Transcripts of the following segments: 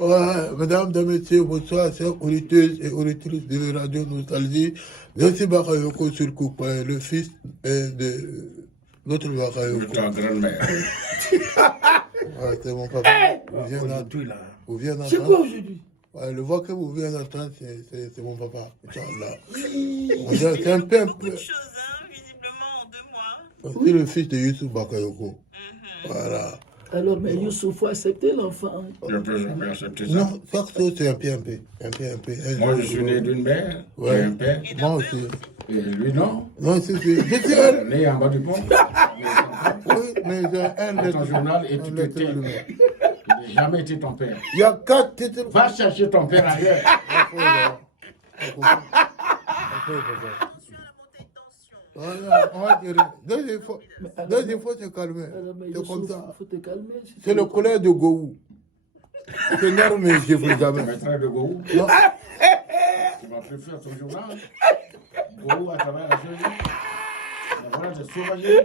Ouais, mesdames et messieurs, bonsoir, chers auditeurs et auditrices de Radio Nostalgie. Je suis Bakayoko Surkoupa, le fils de l'autre Bakayoko. De ta grand-mère. Ouais, c'est mon papa. Vous venez d'entendre. C'est quoi aujourd'hui? Ouais, le voix que vous venez d'entendre, c'est mon papa. Inch'Allah. C'est un peu. Beaucoup de choses, hein, visiblement en 2 mois. C'est le fils de Youssouf Bakayoko. Voilà. Alors, mais Youssouf, faut accepter l'enfant. Je peux jamais accepter ça. Non, chaque chose, c'est un PMP. Un PMP. Moi, je suis né d'une mère, Ouais. et un père. Moi aussi. Et lui, non. Non, c'est. Je suis un. Né en bas du pont. Oui, mais j'ai un Dans ton journal, et tu un te lettre tais. de lui. Il n'a jamais été ton père. Il y a 4 titres. Va chercher ton père ailleurs. Attention à la montée de tension. Voilà, on va dire. Deuxième fois, c'est calmé. Alors, mais C'est comme Youssouf, ça. il faut te calmer. C'est le colère de Gou. C'est énorme, mais je vous Tu jamais. mettrais de Gou. Non, Tu vas plus faire ton journal. Gou à travers la journée. Voilà, de sauvager.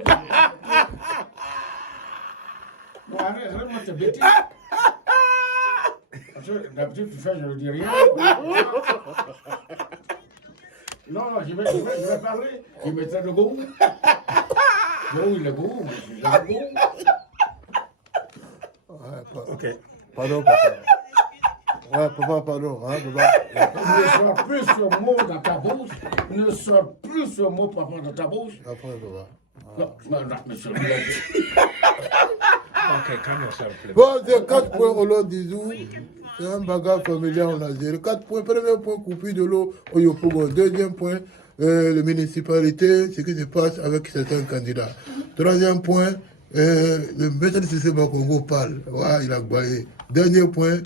Non, arrête-moi tes bêtises. Parce que d'habitude, tu fais, je ne dis rien. Non, je vais parler. Il mettrait le Gou. Gou, il est Gou. Moi, je suis jamais Gou. ok. Pardon, papa. Ouais, papa, pardon. Hein, papa. Ne sors plus ce mot dans ta bouche. Ne sors plus ce mot, papa, dans ta bouche. Après, papa. Non, monsieur. Ok, calme yourself, please. Bon, c'est 4 points au lot d'Izou. C'est un bagarre familial en Algérie. 4 points. Premier point, coupure de l'eau au Yopougon. Deuxième point, les municipalités, ce qui se passe avec certains candidats. Troisième point, le maître de Sissé Bakongo parle. Voilà, il a gagné. Dernier point,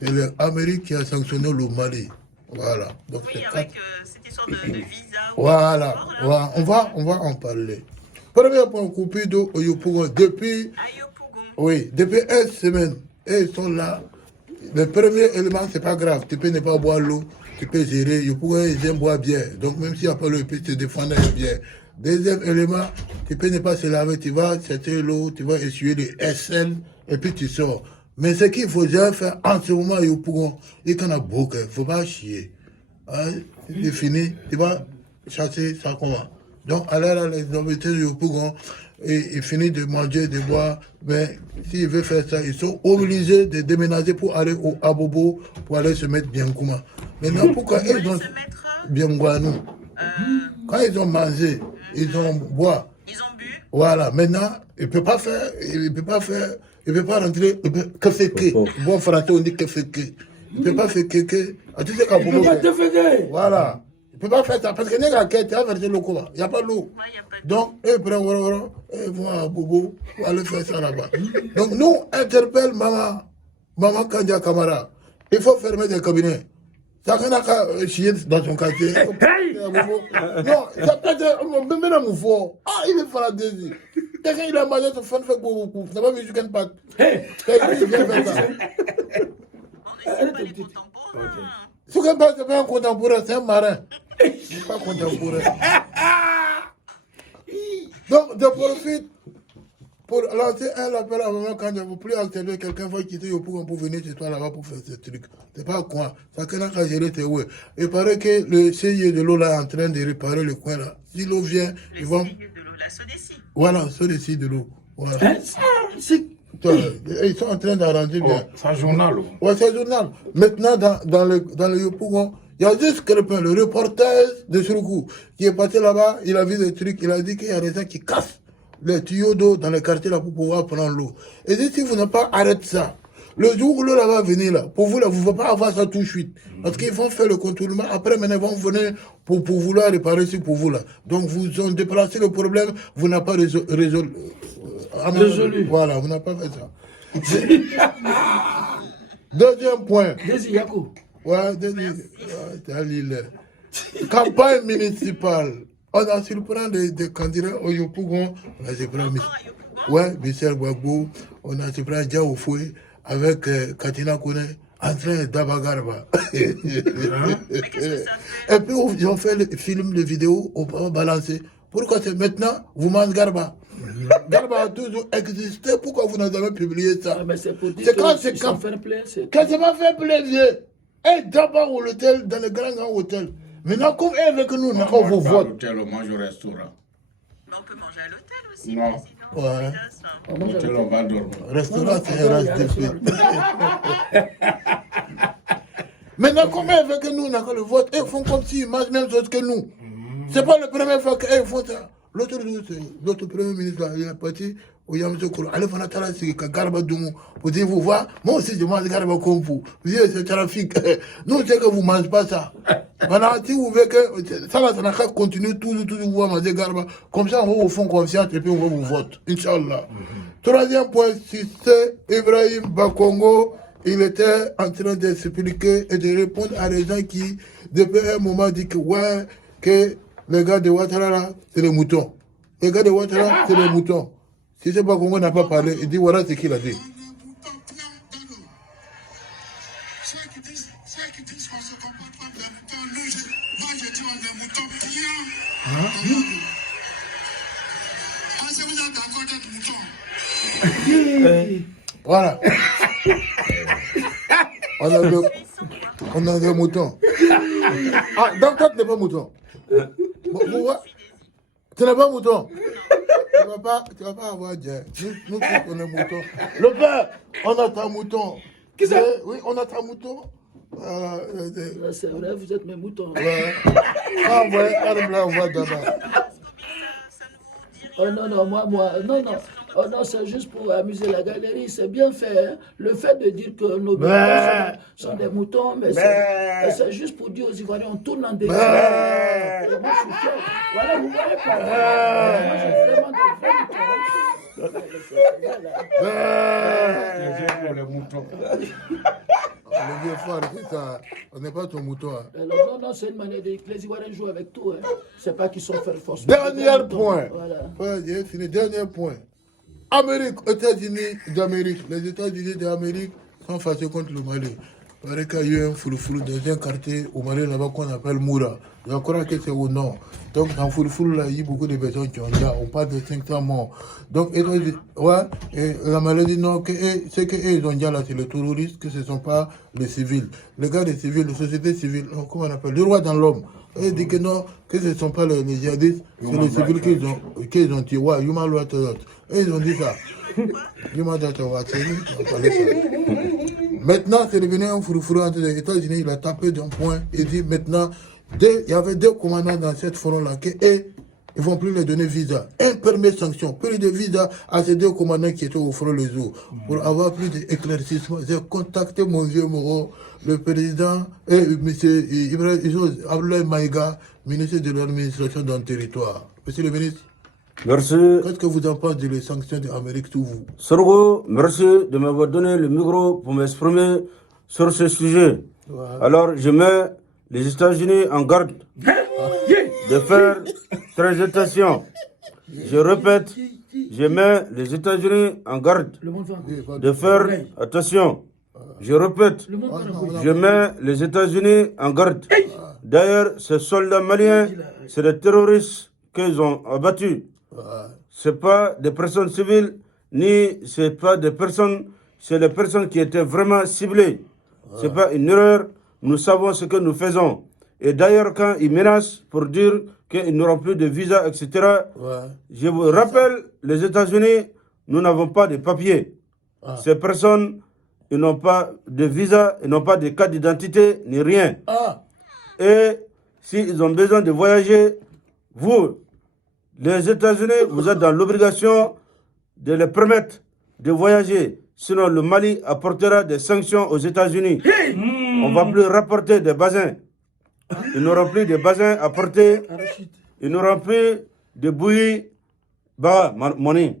c'est l'Amérique qui a sanctionné le Mali. Voilà. Donc, Oui, c'est avec 4. cette histoire de visa. Voilà. Voilà. On va en parler. Premier point, coupure d'eau au Yopougon. Depuis Ayopougon. oui, depuis 1 semaine, et ils sont là. Le premier élément, c'est pas grave. Tu peux ne pas boire l'eau, tu peux gérer. Je pourrais, j'aime boire bien. Donc, même s'il n'y a pas l'eau, il peut te défendre bien. Deuxième élément, tu peux ne pas se laver. Tu vas chercher l'eau, tu vas essuyer les SN, et puis tu sors. Mais ce qu'il faut déjà faire en ce moment, il y en a beaucoup. Il ne faut pas chier. Hein, c'est fini, tu vas chercher ça comment. Donc, aller à les invités du Yopougon, et il finit de manger, de boire, mais s'il veut faire ça, ils sont obligés de déménager pour aller au Abobo, pour aller se mettre bien comment. Maintenant, pourquoi ils ont Se mettre, bien Guanou? Quand ils ont mangé, ils ont boire. ils ont bu. Voilà, maintenant, il ne peut pas rentrer, que fait que. Bon français, on dit que fait que. Il ne peut pas faire que. Ah, tu sais qu'à Il Bobo. ne peut pas te faire. Voilà. Il ne peut pas faire ça parce que n'est qu'à quête, il y a versé l'eau quoi. Il n'y a pas l'eau. Ouais, y a pas de... Donc, ils prennent voilà, ils vont à Bobo pour aller faire ça là-bas. Donc, nous, interpelle maman Kandia Kamara. Il faut fermer des cabinets. Chacun n'a qu'à chier dans son quartier. Non, ça peut être même un mouvement. Ah, il est faire la désir. Quelqu'un, il a mangé son fan fait beaucoup. Ça va, mais je ne gagne pas. Il vient faire ça. On essaie pas les contemporains. Ce n'est pas un contemporain, c'est un marin. C'est pas contemporain. Donc, je profite pour lancer un appel à maman quand il ne faut plus accéder, quelqu'un va quitter pour venir chez toi là-bas pour faire ce truc. C'est pas quoi. Ça n'a qu'à gérer tes ouais. Il paraît que le CIE de l'eau là est en train de réparer le coin là. Si l'eau vient, ils vont. De l'eau, la Sodeci. Voilà, Sodeci de l'eau. Voilà. Hein? C'est... Ils sont en train d'arranger bien. C'est un journal. Ouais, c'est journal. Maintenant, dans le Yopougon, il y a juste quelqu'un, le reporter de Suruku, qui est passé là-bas, il a vu des trucs, il a dit qu'il y a des gens qui cassent les tuyaux d'eau dans les quartiers là pour pouvoir prendre l'eau. Et si vous n'avez pas arrêté ça, le jour où l'eau là va venir là, pour vous là, vous ne pouvez pas avoir ça tout de suite. Parce qu'ils vont faire le contournement, après maintenant ils vont venir pour vouloir réparer ça pour vous là. Donc vous ont déplacé le problème, vous n'avez pas résolu. Voilà, vous n'avez pas fait ça. Deuxième point. Desi Yako. Ouais, c'est l'île. Campagne municipale. On a surpris des candidats au Yopougon. On a surpris ouais, Michel Gbagbo. On a surpris Diao Foué avec Katina Kone en train d'abagarba. Mais qu'est-ce que ça fait? Et puis ils ont fait le film, de vidéo, on peut balancer. Pourquoi c'est maintenant, vous mangez garba? Garba a toujours existé. Pourquoi vous n'avez jamais publié ça? Ah, mais c'est pour dire C'est quand que c'est ils quand. sont fair play, c'est Quand c'est pas fait plaisir. Et d'abord au hôtel, dans le grand hôtel. Maintenant, comme elle avec nous, on On vous mange pas à vote. l'hôtel, on mange au restaurant. On peut manger à l'hôtel aussi. Non. mais sinon, Ouais. c'est on mange L'hôtel, avec- on va dormir. Restaurant, c'est Non, non, RSDP. Maintenant, comme elle avec nous, on a le vote, ils font comme s'ils mangent la même chose que nous. C'est pas la première fois qu'ils font ça. L'autre jour, l'autre premier ministre, là, il est parti au Yamoussoukro. Allez, on a talent, c'est que Garba Doumou. Vous dites, vous voyez, moi aussi, je mange Garba comme vous. Vous dites, c'est trafic. Nous, c'est que vous ne mangez pas ça. Maintenant, si vous voulez que ça va, ça n'a qu'à continuer, toujours, vous manger Garba. Comme ça, on va vous faire confiance et puis on va vous voter. Inch'Allah. Troisième point, c'est Ibrahim Bakongo. Il était en train d'expliquer et de répondre à des gens qui, depuis un moment, disent que, ouais, que les gars de Ouattara, là, c'est les moutons. Les gars de Ouattara, c'est les moutons. Si c'est pas Congo n'a pas parlé, il dit voilà ce qu'il a dit. Ceux qui disent qu'on se comporte comme des moutons, moi je dis on est des moutons piens. Est-ce que vous êtes d'accord d'être moutons? Voilà. On a des moutons. Ah, donc toi, tu n'es pas mouton. Pourquoi? Tu n'es pas mouton. Tu vas pas avoir Dieu. Nous, on est moutons. Le père, on a ta mouton. Qui ça? Oui, on a ta mouton. Ah, c'est vrai, vous êtes mes moutons. Ouais. Ah ouais, on voit d'abord. Oh non, non, moi, non, non. Oh non, c'est juste pour amuser la galerie, c'est bien fait. Hein. Le fait de dire que nos moutons sont des moutons, mais c'est juste pour dire aux Ivoiriens, on tourne en délire. Et moi, je suis fier. Voilà, vous voyez pas. Moi, j'ai vraiment des vrais moutons. Les yeux pour les moutons. Le vieux frère, c'est ça. On n'est pas ton mouton. Hein. Alors, non, non, c'est une manière de dire que les Ivoiriens jouent avec tout. Hein. C'est pas qu'ils sont faits force. Dernier point. Voilà. Ouais, j'ai fini. Dernier point. Amérique, États-Unis d'Amérique. Les États-Unis d'Amérique sont fâchés contre le Mali. Il paraît qu'il y a eu un foulou dans un quartier au Mali là-bas qu'on appelle Moura. Je crois que c'est au nord. Donc dans foulou là, il y a beaucoup de personnes qui ont là. On parle de 500 morts. Donc ouais, et la maladie non, c'est qu'ils ont dit là, c'est les terroristes, que ce ne sont pas les civils. Les gars des civils, les sociétés civiles, comment on appelle, le roi dans l'homme. Et dit que non, que ce ne sont pas les djihadistes, c'est les civils qu'ils ont tué. Ouais, Human Rights Watch. Et ils ont dit ça. Human Rights Watch, on parlait ça. Maintenant, c'est devenu un fourou entre les États-Unis. Il a tapé d'un point. Il dit maintenant, il y avait deux commandants dans cette front-là qui, ils ne vont plus les donner visa. Un permis sanction, plus de visa à ces deux commandants qui étaient au front les jours. Pour avoir plus d'éclaircissement, j'ai contacté mon vieux Moreau, le président, et M. Abdoulaye Maïga, ministre de l'administration dans le territoire. Monsieur le ministre, Merci. qu'est-ce que vous en pensez des sanctions de l'Amérique sur vous? Sorgo, merci de m'avoir donné le micro pour m'exprimer sur ce sujet. Ouais. Alors, je mets les États-Unis en garde de faire très attention. Je répète, je mets les États-Unis en garde Le monde va. de faire attention. Je répète, Le monde va. je mets les États-Unis en garde. D'ailleurs, ces soldats maliens, c'est des terroristes qu'ils ont abattus. Ce pas des personnes civiles, ni c'est pas des personnes, c'est des personnes qui étaient vraiment ciblées. C'est pas une erreur, nous savons ce que nous faisons. Et d'ailleurs, quand ils menacent pour dire qu'ils n'auront plus de visa, etc., je vous rappelle, les États-Unis, nous n'avons pas de papiers. Ces personnes, ils n'ont pas de visa, ils n'ont pas de carte d'identité, ni rien. Et s'ils ont besoin de voyager, vous, les États-Unis, vous êtes dans l'obligation de les permettre de voyager. Sinon, le Mali apportera des sanctions aux États-Unis. On ne va plus rapporter des bassins. Ils n'auront plus de bassins à porter. Ils n'auront plus de bouillie. Bah, money.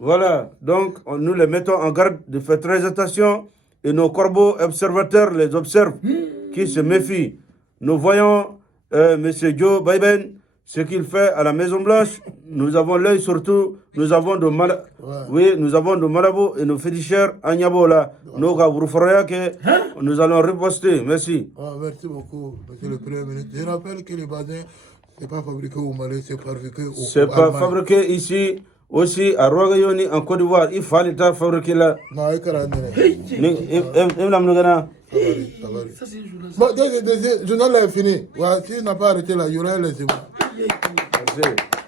Voilà. Donc, nous les mettons en garde de faire très attention. Et nos corbeaux observateurs les observent, qui se méfient. Nous voyons M. Joe Biden, ce qu'il fait à la Maison-Blanche. Nous avons l'œil surtout. Nous avons de nous avons de Malabo et nos féticheurs à Nyabola. Nous allons riposter. Merci. Merci beaucoup, monsieur le Premier ministre. Je rappelle que les bassins, C'est pas fabriqué au Mali, c'est fabriqué au C'est pas fabriqué ici, aussi à Royaume-Uni, en Côte d'Ivoire. Il fallait fabriquer là. Non, il y a Ça, c'est une journée. Bon, le journal est fini. Ouais, s'il n'a pas arrêté là, il y aura les images. Merci.